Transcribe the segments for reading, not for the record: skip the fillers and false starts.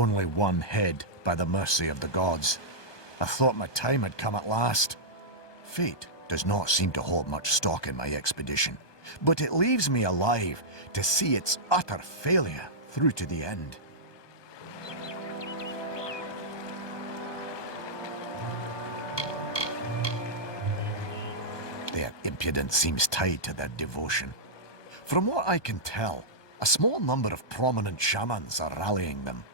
only one head by the mercy of the gods. I thought my time had come at last. Fate does not seem to hold much stock in my expedition, but it leaves me alive to see its utter failure through to the end. Their impudence seems tied to their devotion. From what I can tell, a small number of prominent shamans are rallying them.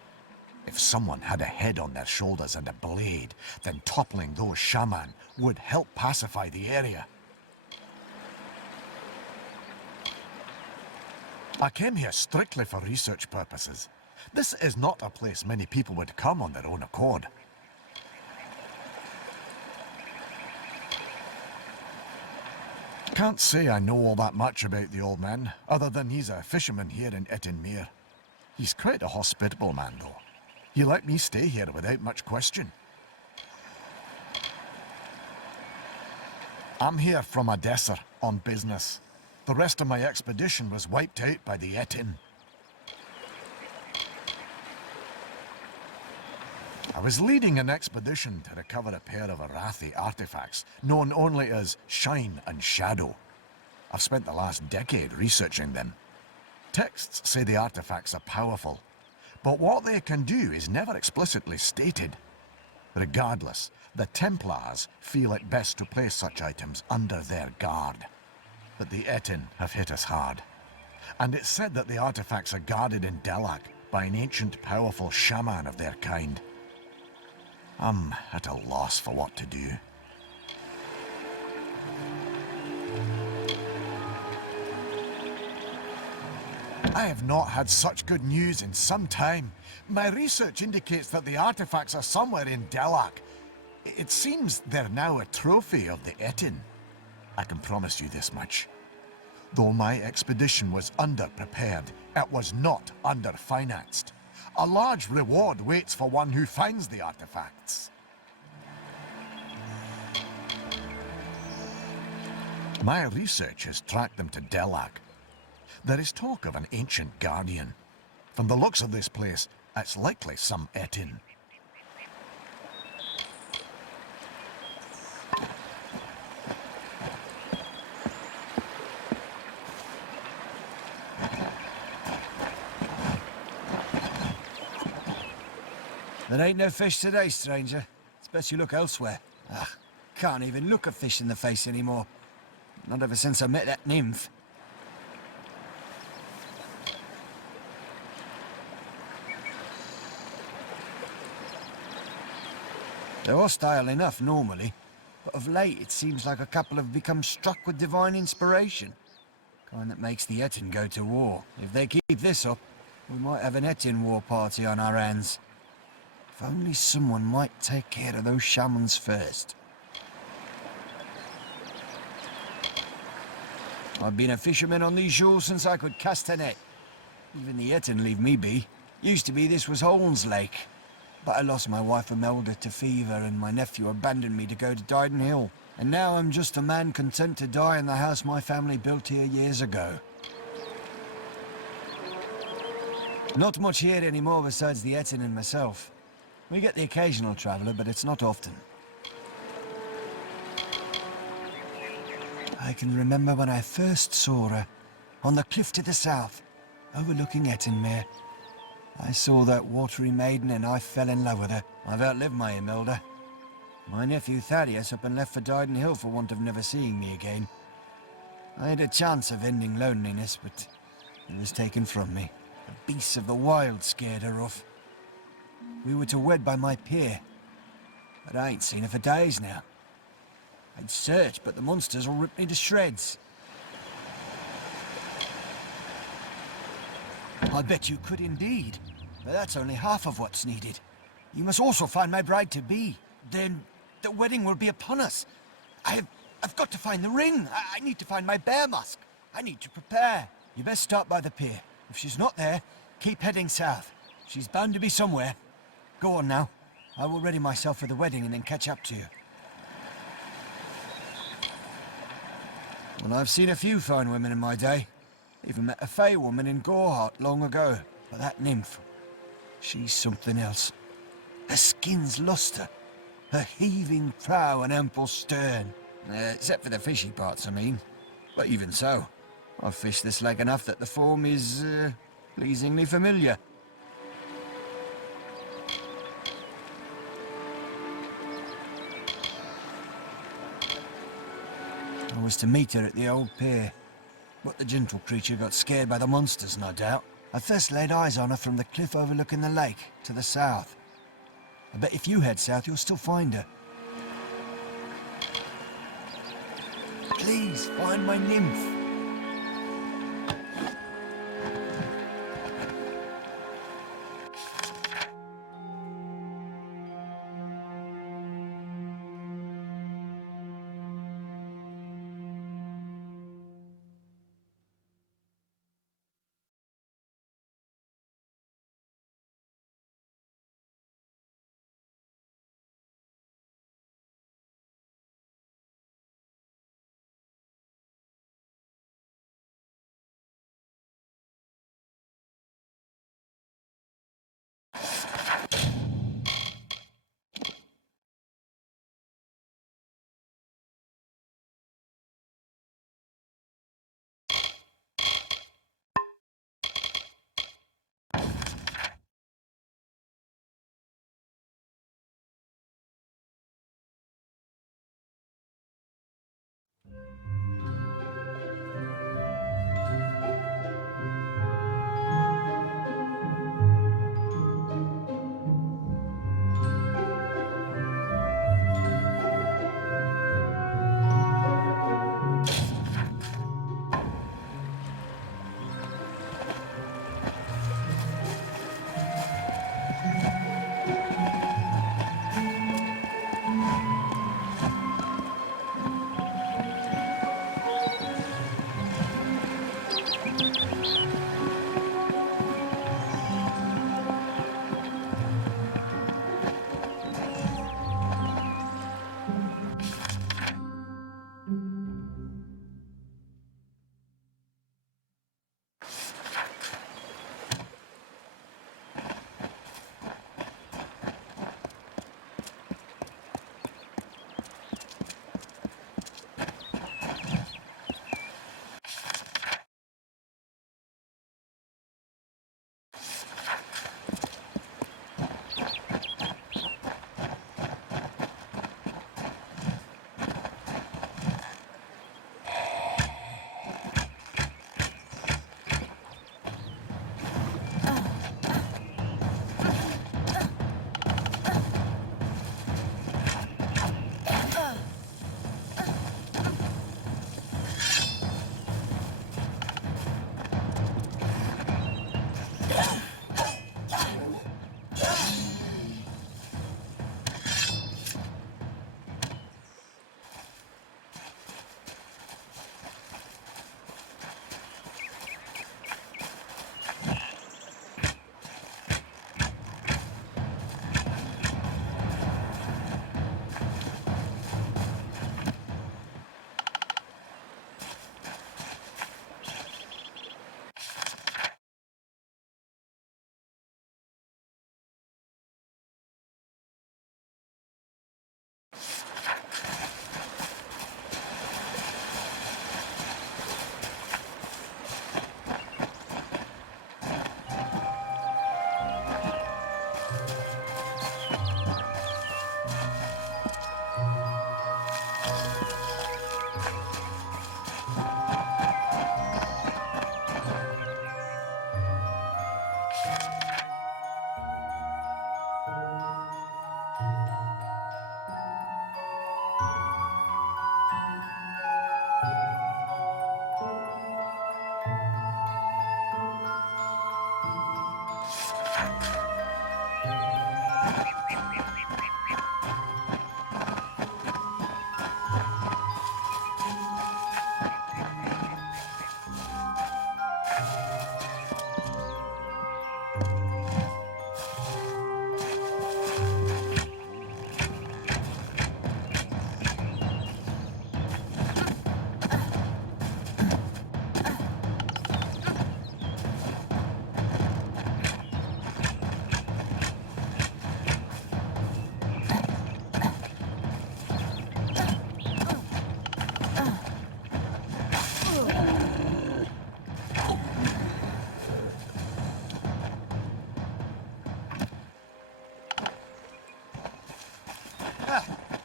If someone had a head on their shoulders and a blade, then toppling those shaman would help pacify the area. I came here strictly for research purposes. This is not a place many people would come on their own accord. Can't say I know all that much about the old man, other than he's a fisherman here in Etten-Mere. He's quite a hospitable man, though. He let me stay here without much question. I'm here from Odessa on business. The rest of my expedition was wiped out by the Etten. I was leading an expedition to recover a pair of Arathi artifacts, known only as Shine and Shadow. I've spent the last decade researching them. Texts say the artifacts are powerful, but what they can do is never explicitly stated. Regardless, the Templars feel it best to place such items under their guard. But the Etten have hit us hard. And it's said that the artifacts are guarded in Delak by an ancient, powerful shaman of their kind. I'm at a loss for what to do. I have not had such good news in some time. My research indicates that the artifacts are somewhere in Delak. It seems they're now a trophy of the Etten. I can promise you this much. Though my expedition was underprepared, it was not underfinanced. A large reward waits for one who finds the artifacts. My research has tracked them to Delak. There is talk of an ancient guardian. From the looks of this place, it's likely some Etten. There ain't no fish today, stranger. It's best you look elsewhere. Ugh, can't even look a fish in the face anymore. Not ever since I met that nymph. They're hostile enough normally, but of late it seems like a couple have become struck with divine inspiration. Kind that makes the Etten go to war. If they keep this up, we might have an Etten war party on our hands. If only someone might take care of those shamans first. I've been a fisherman on these shores since I could cast a net. Even the Etten leave me be. Used to be this was Holmes Lake. But I lost my wife Imelda to fever and my nephew abandoned me to go to Daidenhill. And now I'm just a man content to die in the house my family built here years ago. Not much here anymore besides the Etten and myself. We get the occasional traveller, but it's not often. I can remember when I first saw her, on the cliff to the south, overlooking Etten-Mere. I saw that watery maiden and I fell in love with her. I've outlived my Imelda. My nephew Thaddeus up and left for Daidenhill for want of never seeing me again. I had a chance of ending loneliness, but it was taken from me. The beasts of the wild scared her off. We were to wed by my pier, but I ain't seen her for days now. I'd search, but the monsters will rip me to shreds. I bet you could indeed, but that's only half of what's needed. You must also find my bride-to-be. Then the wedding will be upon us. I've got to find the ring. I need to find my bear mask. I need to prepare. You best start by the pier. If she's not there, keep heading south. She's bound to be somewhere. Go on now. I will ready myself for the wedding and then catch up to you. Well, I've seen a few fine women in my day. Even met a fey woman in Gorehart long ago. But that nymph, She's something else. Her skin's luster, her heaving prow and ample stern. Except for the fishy parts, I mean. But even so, I've fished this lake enough that the form is, pleasingly familiar. I was to meet her at the old pier, but the gentle creature got scared by the monsters, no doubt. I first laid eyes on her from the cliff overlooking the lake, to the south. I bet if you head south, you'll still find her. Please, find my nymph.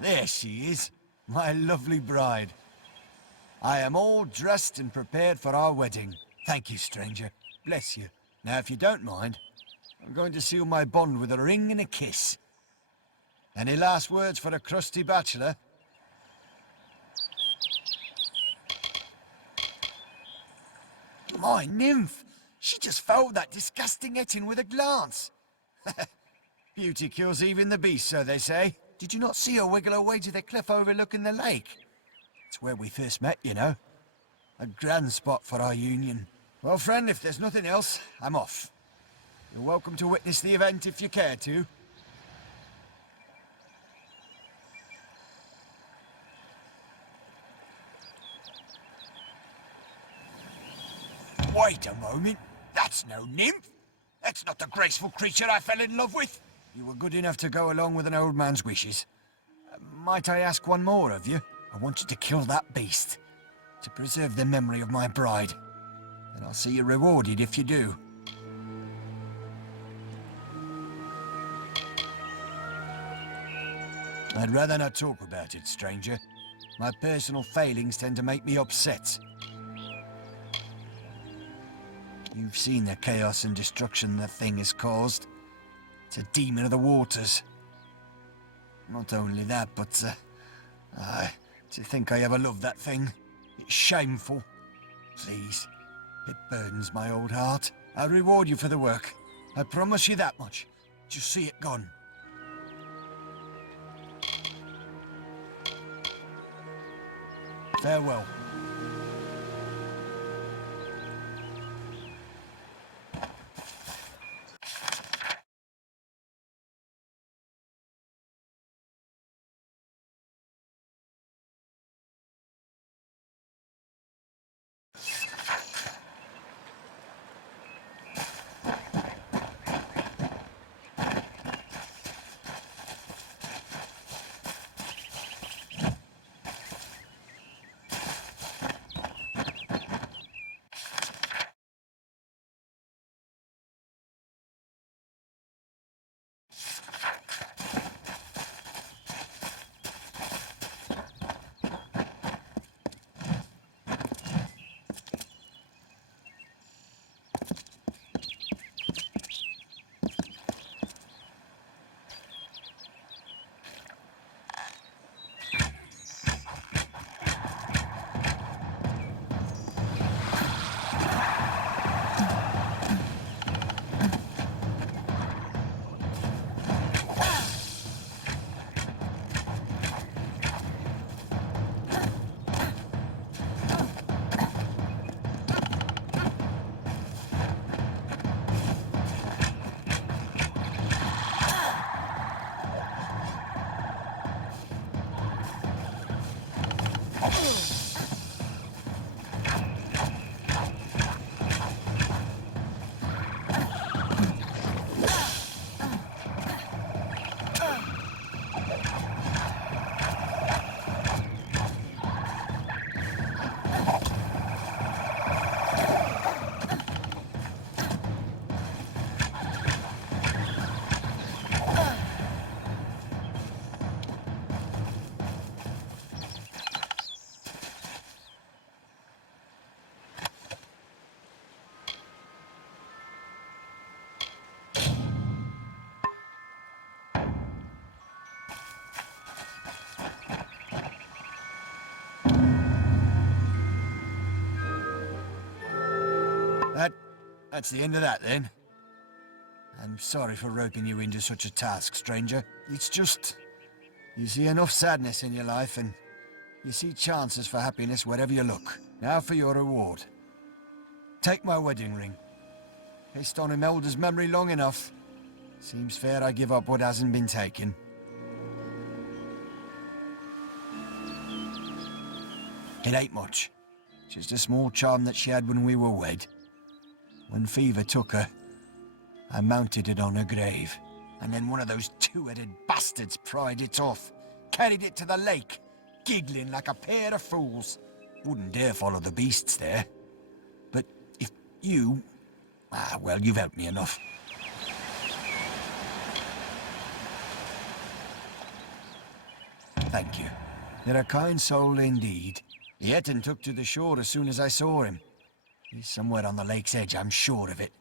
There she is, my lovely bride. I am all dressed and prepared for our wedding. Thank you, stranger. Bless you. Now, if you don't mind, I'm going to seal my bond with a ring and a kiss. Any last words for a crusty bachelor? My nymph! She just fouled that disgusting etting with a glance. Beauty kills even the beast, so they say. Did you not see her wiggle her way to the cliff overlooking the lake? It's where we first met, you know. A grand spot for our union. Well, friend, if there's nothing else, I'm off. You're welcome to witness the event if you care to. Wait a moment. That's no nymph. That's not the graceful creature I fell in love with. You were good enough to go along with an old man's wishes. Might I ask one more of you? I want you to kill that beast, to preserve the memory of my bride. And I'll see you rewarded if you do. I'd rather not talk about it, stranger. My personal failings tend to make me upset. You've seen the chaos and destruction the thing has caused. It's a demon of the waters. Not only that, but, to think I ever loved that thing. It's shameful. Please, it burdens my old heart. I'll reward you for the work. I promise you that much. Just see it gone. Farewell. That's the end of that, then. I'm sorry for roping you into such a task, stranger. It's just... you see enough sadness in your life, and you see chances for happiness wherever you look. Now for your reward. Take my wedding ring. Pissed on Imelda's memory long enough. Seems fair I give up what hasn't been taken. It ain't much. Just a small charm that she had when we were wed. When fever took her, I mounted it on her grave. And then one of those two-headed bastards pried it off. Carried it to the lake, giggling like a pair of fools. Wouldn't dare follow the beasts there. But if you... well, you've helped me enough. Thank you. You're a kind soul indeed. Yeton took to the shore as soon as I saw him. He's somewhere on the lake's edge, I'm sure of it.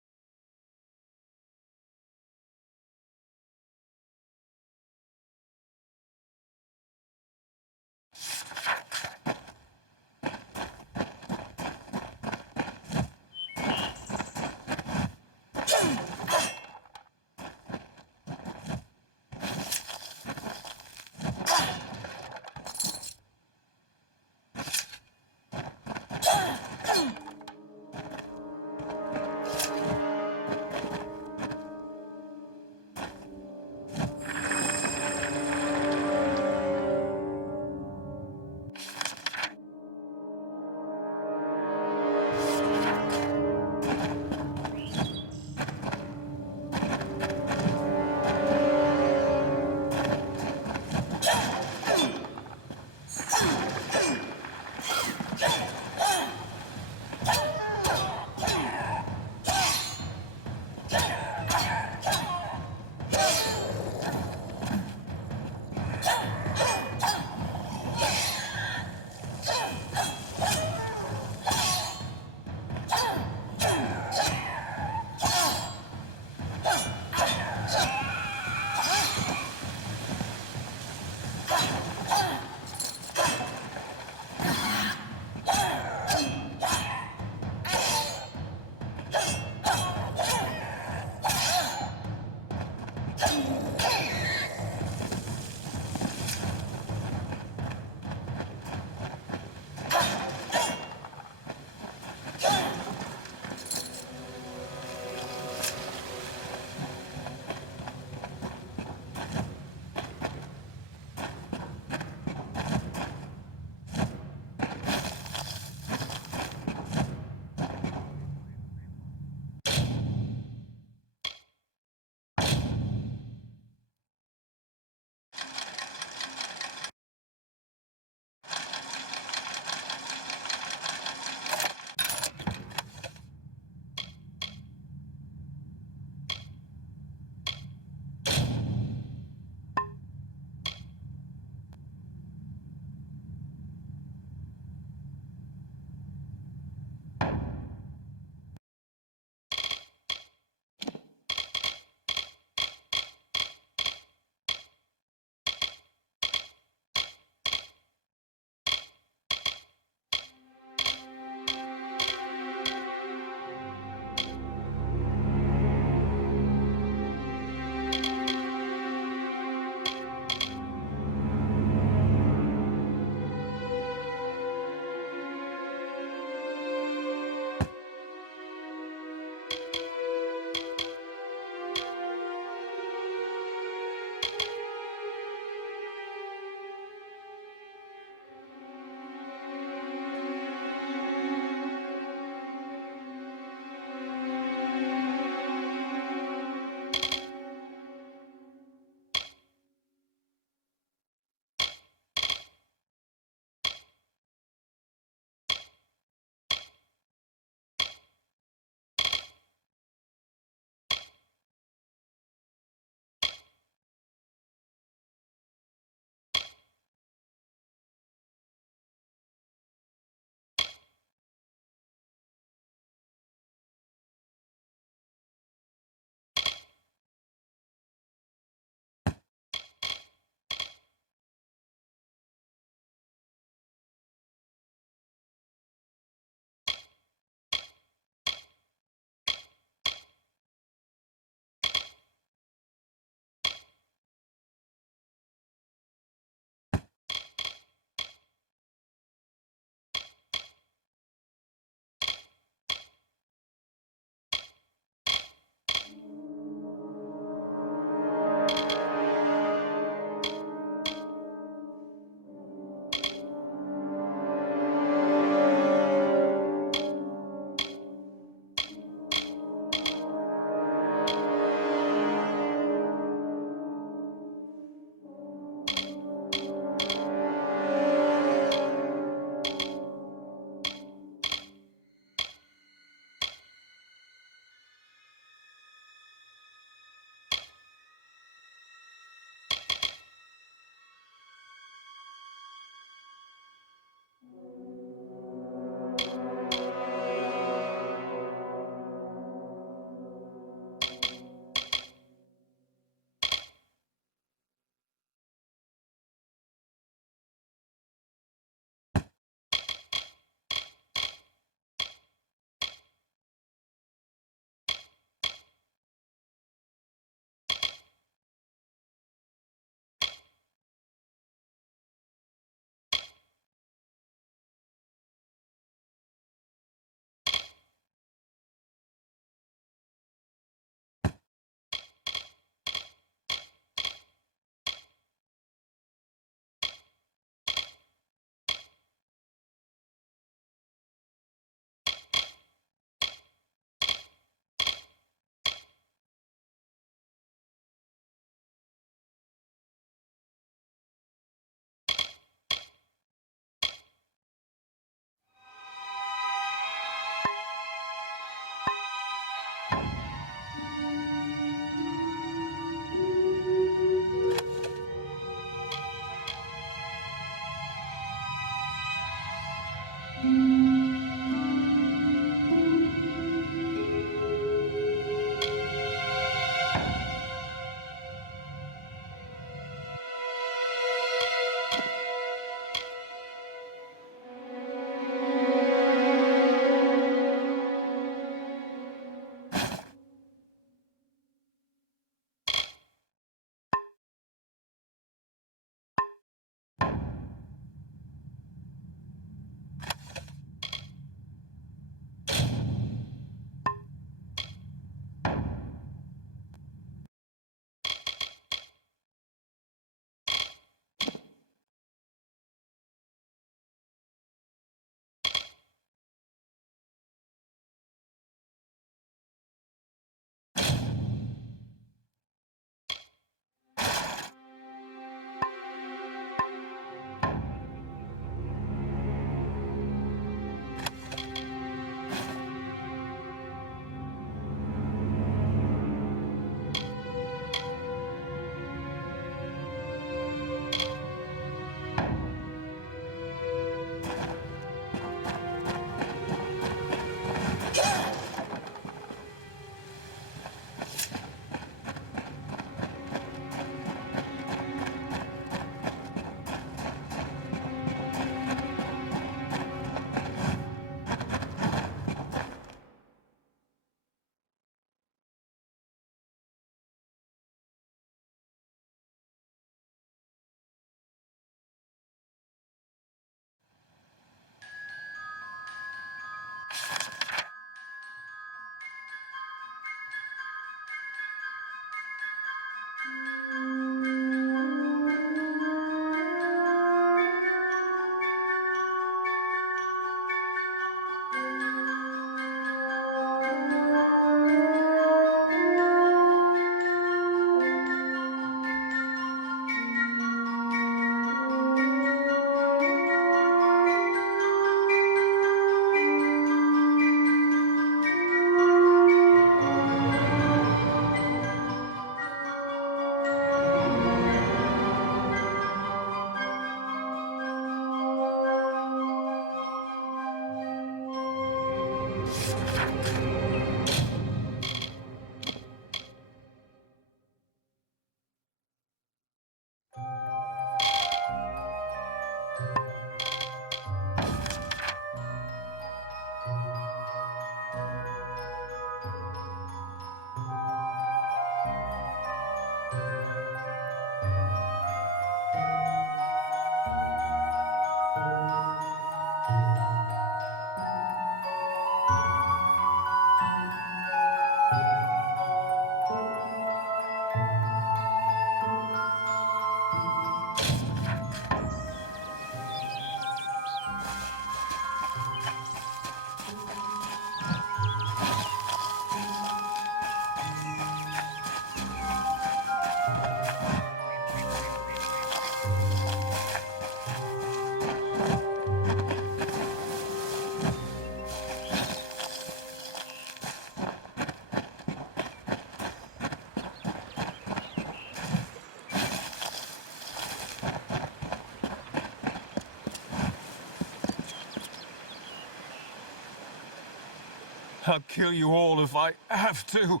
I'll kill you all if I have to.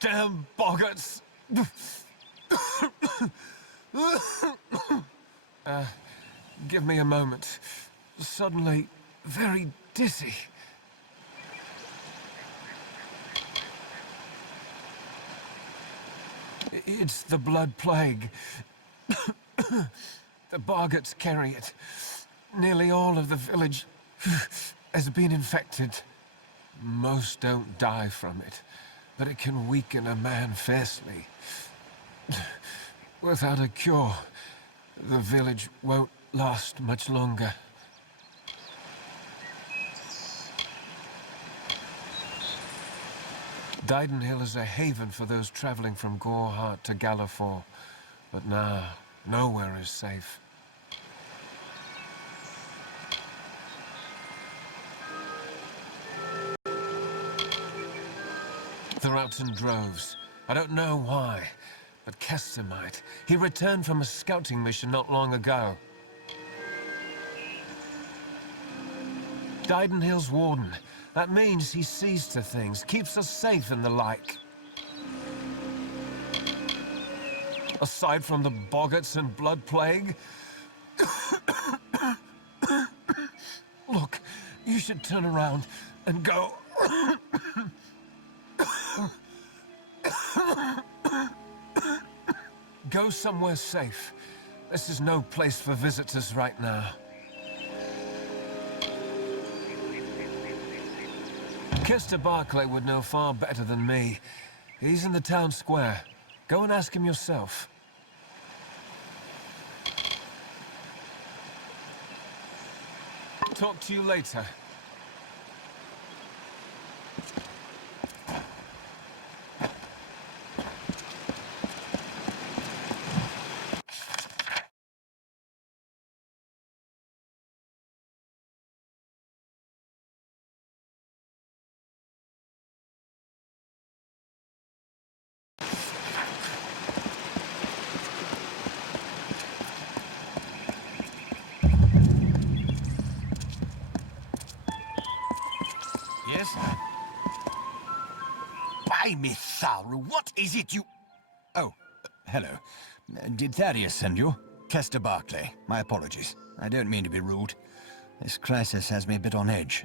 Damn boggarts. Give me a moment. Suddenly, very dizzy. It's the blood plague. The boggarts carry it. Nearly all of the village has been infected. Most don't die from it, but it can weaken a man fiercely. Without a cure, the village won't last much longer. Daidenhil is a haven for those traveling from Gorhart to Gallifore, but now, nowhere is safe. They're out in droves. I don't know why, but Kester might. He returned from a scouting mission not long ago. Daidenhil's warden. That means he sees to things, keeps us safe and the like. Aside from the boggarts and blood plague. Look, you should turn around and go. Go somewhere safe. This is no place for visitors right now. Kester Barclay would know far better than me. He's in the town square. Go and ask him yourself. Talk to you later. Why, Miss Tharu, what is it you... Oh, hello. Did Thaddeus send you? Kester Barclay. My apologies. I don't mean to be rude. This crisis has me a bit on edge.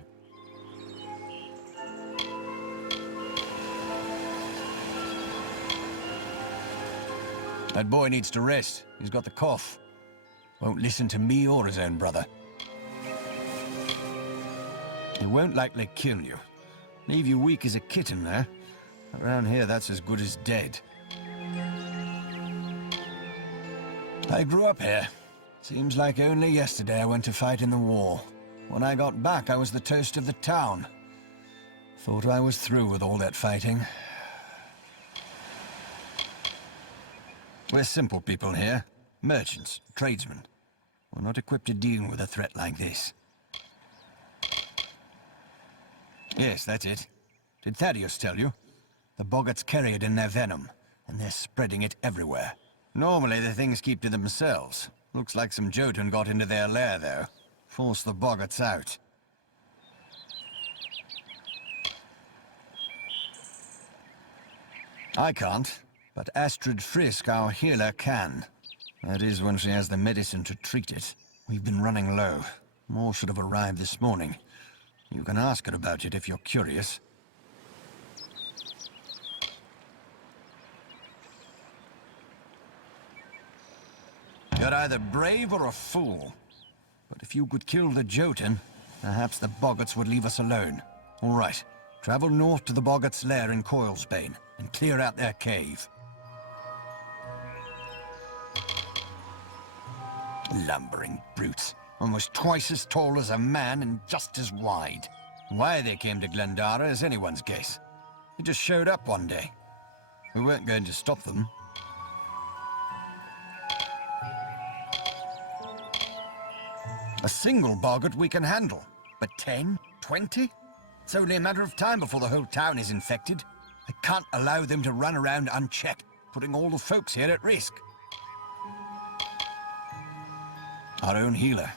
That boy needs to rest. He's got the cough. Won't listen to me or his own brother. He won't likely kill you. Leave you weak as a kitten, though. Around here, that's as good as dead. I grew up here. Seems like only yesterday I went to fight in the war. When I got back, I was the toast of the town. Thought I was through with all that fighting. We're simple people here. Merchants, tradesmen. We're not equipped to deal with a threat like this. Yes, that's it. Did Thaddeus tell you? The boggarts carry it in their venom, and they're spreading it everywhere. Normally the things keep to themselves. Looks like some Jotun got into their lair, though. Forced the boggarts out. I can't, but Astrid Frisk, our healer, can. That is when she has the medicine to treat it. We've been running low. More should have arrived this morning. You can ask her about it if you're curious. You're either brave or a fool. But if you could kill the Jotun, perhaps the Boggarts would leave us alone. All right, travel north to the Boggarts' lair in Coilsbane and clear out their cave. Lumbering brutes. Almost twice as tall as a man and just as wide. Why they came to Glendara is anyone's guess. They just showed up one day. We weren't going to stop them. A single boggart we can handle, but 10, 20? It's only a matter of time before the whole town is infected. I can't allow them to run around unchecked, putting all the folks here at risk. Our own healer.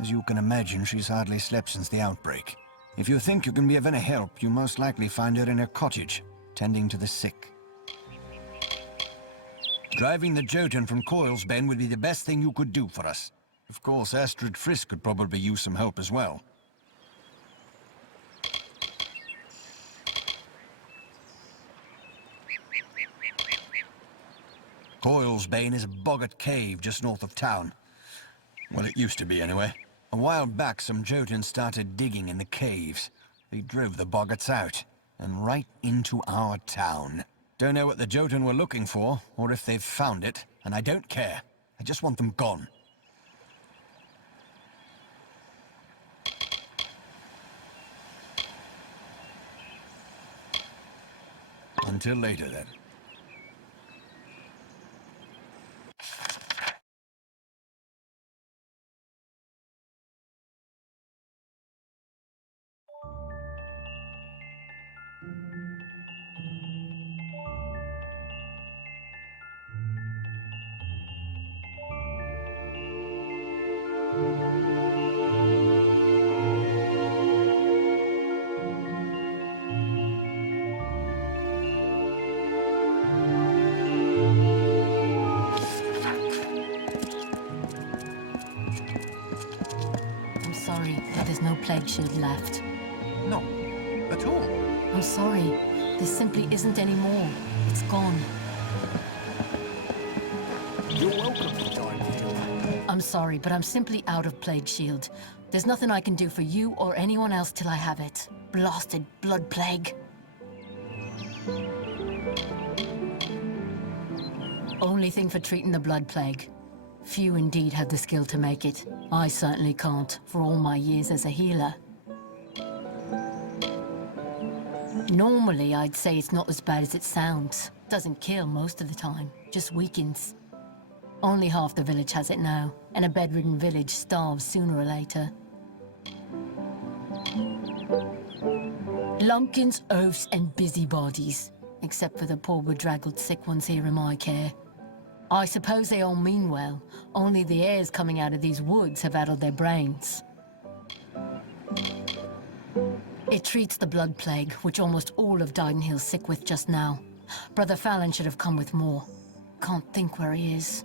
As you can imagine, she's hardly slept since the outbreak. If you think you can be of any help, you most likely find her in her cottage, tending to the sick. Driving the Jotun from Coilsbane would be the best thing you could do for us. Of course, Astrid Frisk could probably use some help as well. Coilsbane is a boggart cave just north of town. Well, it used to be anyway. A while back, some Jotuns started digging in the caves. They drove the boggarts out, and right into our town. Don't know what the Jotun were looking for, or if they've found it, and I don't care. I just want them gone. Until later, then. There's no plague shield left. No, at all. I'm sorry. There simply isn't any more. It's gone. You're welcome, Daidenhil. I'm sorry, but I'm simply out of plague shield. There's nothing I can do for you or anyone else till I have it. Blasted blood plague. Only thing for treating the blood plague. Few indeed have the skill to make it. I certainly can't, for all my years as a healer. Normally, I'd say it's not as bad as it sounds. Doesn't kill most of the time, just weakens. Only half the village has it now, and a bedridden village starves sooner or later. Lumpkins, oafs, and busybodies. Except for the poor bedraggled sick ones here in my care. I suppose they all mean well, only the airs coming out of these woods have addled their brains. It treats the blood plague, which almost all of Daidenhil's sick with just now. Brother Fallon should have come with more. Can't think where he is.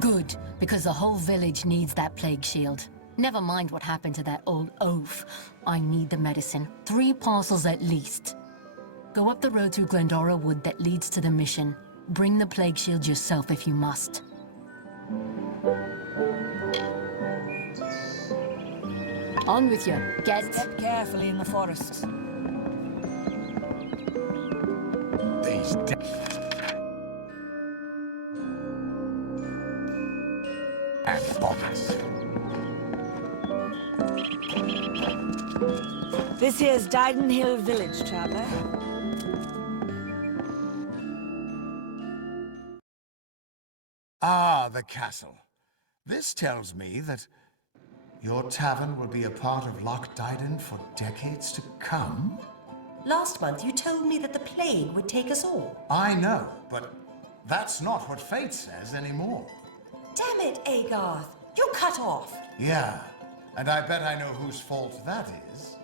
Good, because the whole village needs that plague shield. Never mind what happened to that old oaf. I need the medicine. 3 parcels at least. Go up the road through Glendora Wood that leads to the mission. Bring the plague shield yourself if you must. On with you. Get... Step carefully in the forests. These and boggers. This here's Daidenhil village, traveler. Ah, the castle. This tells me that your tavern will be a part of Loch Dyden for decades to come? Last month you told me that the plague would take us all. I know, but that's not what fate says anymore. Damn it, Agarth. You're cut off. Yeah, and I bet I know whose fault that is.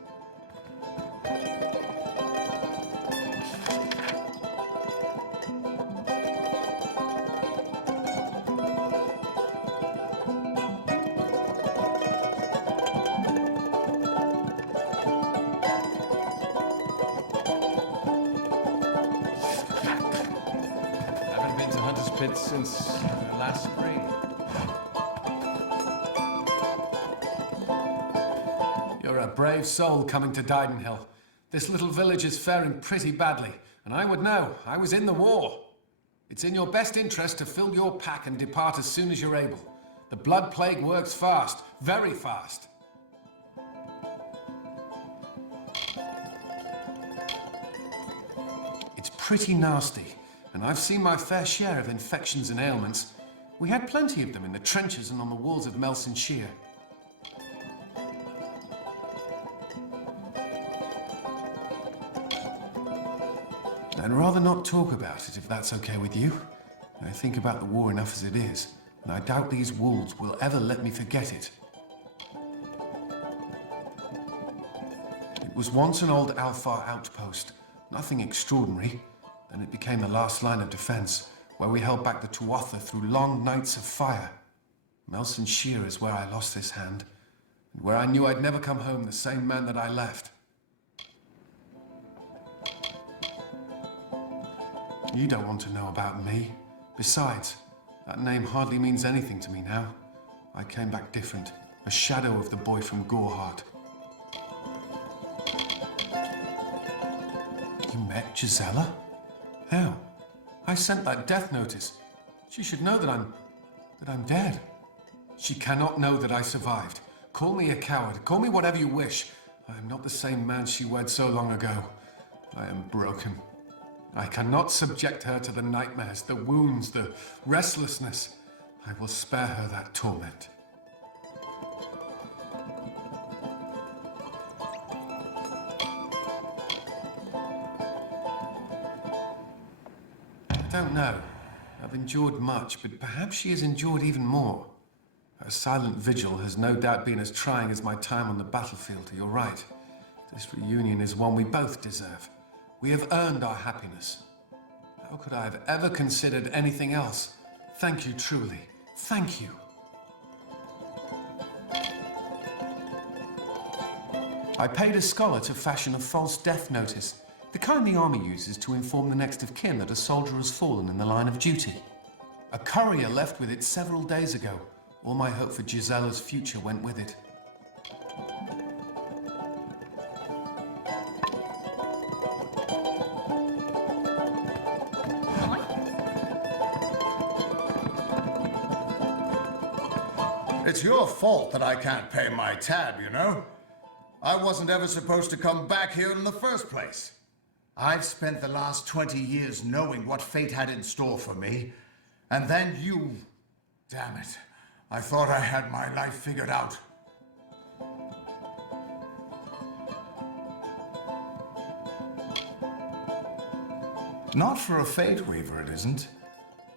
pits since last spring. You're a brave soul coming to Daidenhill. This little village is faring pretty badly, and I would know. I was in the war. It's in your best interest to fill your pack and depart as soon as you're able. The blood plague works fast, very fast. It's pretty nasty, and I've seen my fair share of infections and ailments. We had plenty of them in the trenches and on the walls of Melson Shear. I'd rather not talk about it, if that's okay with you. I think about the war enough as it is, and I doubt these wolves will ever let me forget it. It was once an old Alfar outpost, nothing extraordinary. Then it became the last line of defense, where we held back the Tuatha through long nights of fire. Melson Shear is where I lost this hand, and where I knew I'd never come home the same man that I left. You don't want to know about me. Besides, that name hardly means anything to me now. I came back different, a shadow of the boy from Goreheart. You met Gisela? How? I sent that death notice. She should know that I'm dead. She cannot know that I survived. Call me a coward, call me whatever you wish. I am not the same man she wed so long ago. I am broken. I cannot subject her to the nightmares, the wounds, the restlessness. I will spare her that torment. I don't know. I've endured much, but perhaps she has endured even more. Her silent vigil has no doubt been as trying as my time on the battlefield. You're right. This reunion is one we both deserve. We have earned our happiness. How could I have ever considered anything else? Thank you, truly. Thank you. I paid a scholar to fashion a false death notice, the kind the army uses to inform the next of kin that a soldier has fallen in the line of duty. A courier left with it several days ago. All my hope for Gisela's future went with it. It's your fault that I can't pay my tab, you know? I wasn't ever supposed to come back here in the first place. I've spent the last 20 years knowing what fate had in store for me. And then you... Damn it. I thought I had my life figured out. Not for a fate weaver, it isn't.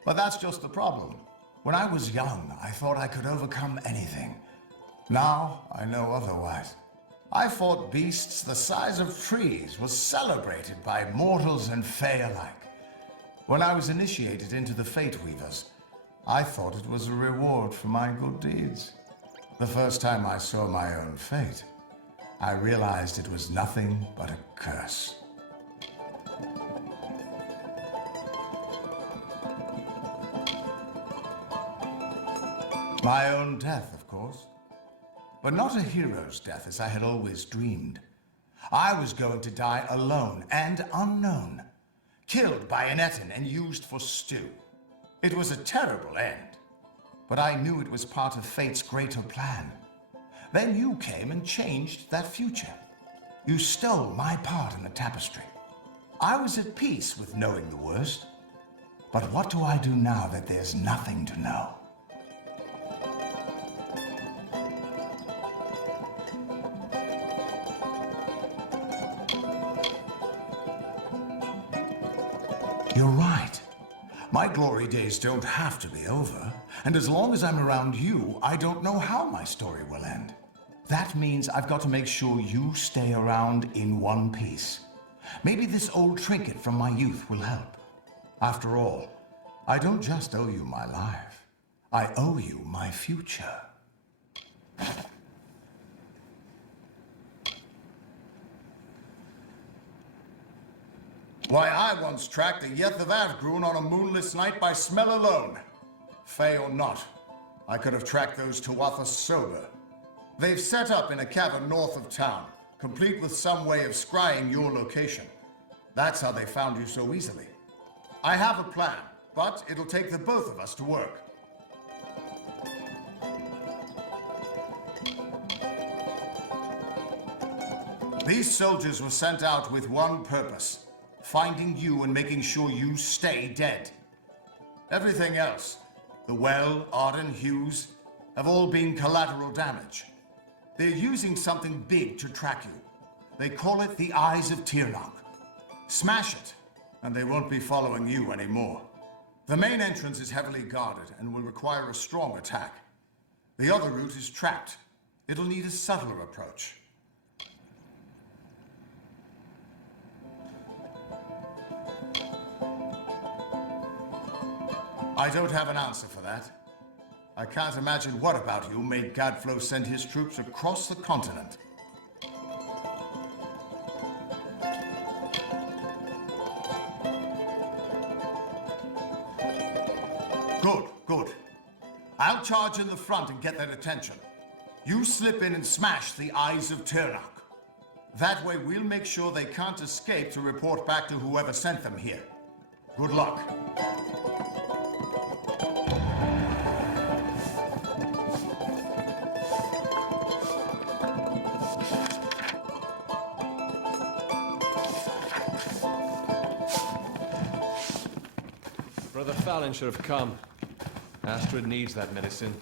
But that's just the problem. When I was young, I thought I could overcome anything. Now, I know otherwise. I fought beasts the size of trees, was celebrated by mortals and fae alike. When I was initiated into the Fate Weavers, I thought it was a reward for my good deeds. The first time I saw my own fate, I realized it was nothing but a curse. My own death, of course. But not a hero's death as I had always dreamed. I was going to die alone and unknown, killed by an Etin and used for stew. It was a terrible end, but I knew it was part of fate's greater plan. Then you came and changed that future. You stole my part in the tapestry. I was at peace with knowing the worst. But what do I do now that there's nothing to know? You're right. My glory days don't have to be over. And as long as I'm around you, I don't know how my story will end. That means I've got to make sure you stay around in one piece. Maybe this old trinket from my youth will help. After all, I don't just owe you my life. I owe you my future. Why, I once tracked a Yeth of Avgrun on a moonless night by smell alone. Fey or not, I could have tracked those Tuathas sober. They've set up in a cavern north of town, complete with some way of scrying your location. That's how they found you so easily. I have a plan, but it'll take the both of us to work. These soldiers were sent out with one purpose: finding you and making sure you stay dead. Everything else, the Well, Arden, Hughes, have all been collateral damage. They're using something big to track you. They call it the Eyes of Tirnock. Smash it, and they won't be following you anymore. The main entrance is heavily guarded and will require a strong attack. The other route is trapped. It'll need a subtler approach. I don't have an answer for that. I can't imagine what about you made Gadflow send his troops across the continent. Good, good. I'll charge in the front and get their attention. You slip in and smash the Eyes of Tirnock. That way we'll make sure they can't escape to report back to whoever sent them here. Good luck. Brother Fallon should have come. Astrid needs that medicine.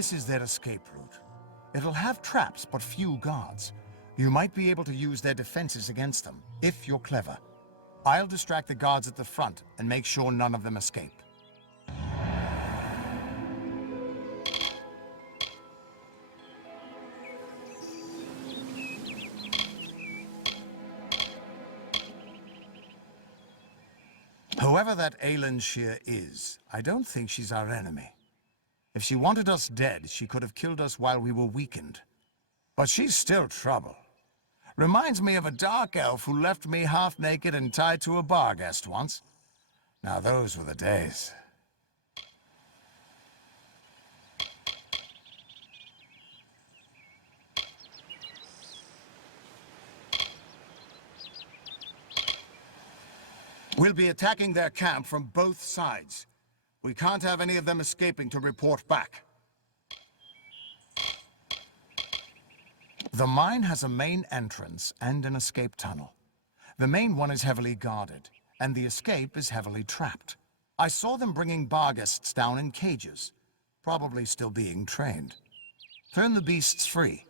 This is their escape route. It'll have traps, but few guards. You might be able to use their defenses against them, if you're clever. I'll distract the guards at the front and make sure none of them escape. Whoever that Aelin Shear is, I don't think she's our enemy. If she wanted us dead, she could have killed us while we were weakened. But she's still trouble. Reminds me of a dark elf who left me half-naked and tied to a bar guest once. Now those were the days. We'll be attacking their camp from both sides. We can't have any of them escaping to report back. The mine has a main entrance and an escape tunnel. The main one is heavily guarded, and the escape is heavily trapped. I saw them bringing bar guests down in cages, probably still being trained. Turn the beasts free,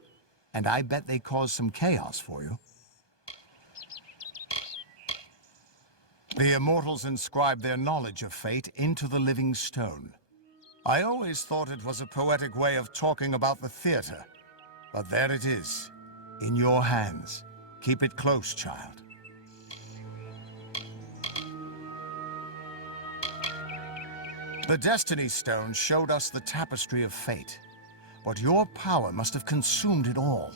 and I bet they cause some chaos for you. The immortals inscribe their knowledge of fate into the living stone. I always thought it was a poetic way of talking about the theater. But there it is, in your hands. Keep it close, child. The Destiny Stone showed us the tapestry of fate, but your power must have consumed it all.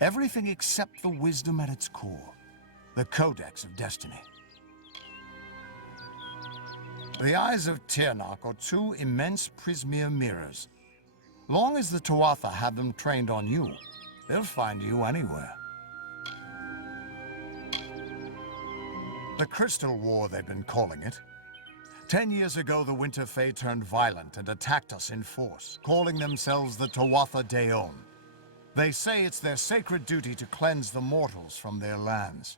Everything except the wisdom at its core, the Codex of Destiny. The eyes of Tirnoch are two immense prismere mirrors. Long as the Tuatha have them trained on you, they'll find you anywhere. The Crystal War, they've been calling it. 10 years ago, the Winter Fae turned violent and attacked us in force, calling themselves the Tuatha Daon. They say it's their sacred duty to cleanse the mortals from their lands.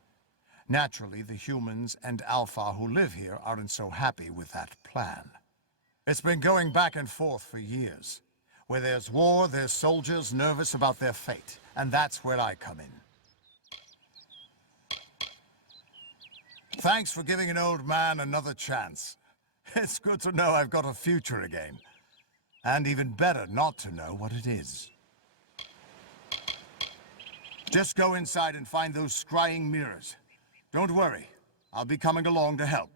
Naturally, the humans and Alpha who live here aren't so happy with that plan. It's been going back and forth for years. Where there's war, there's soldiers nervous about their fate, and that's where I come in. Thanks for giving an old man another chance. It's good to know I've got a future again. And even better not to know what it is. Just go inside and find those scrying mirrors. Don't worry, I'll be coming along to help.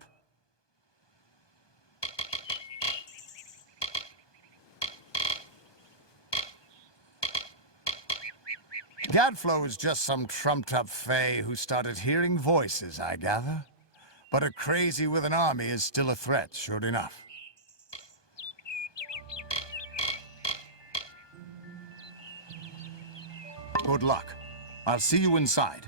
Gadflow is just some trumped-up fae who started hearing voices, I gather. But a crazy with an army is still a threat, sure enough. Good luck. I'll see you inside.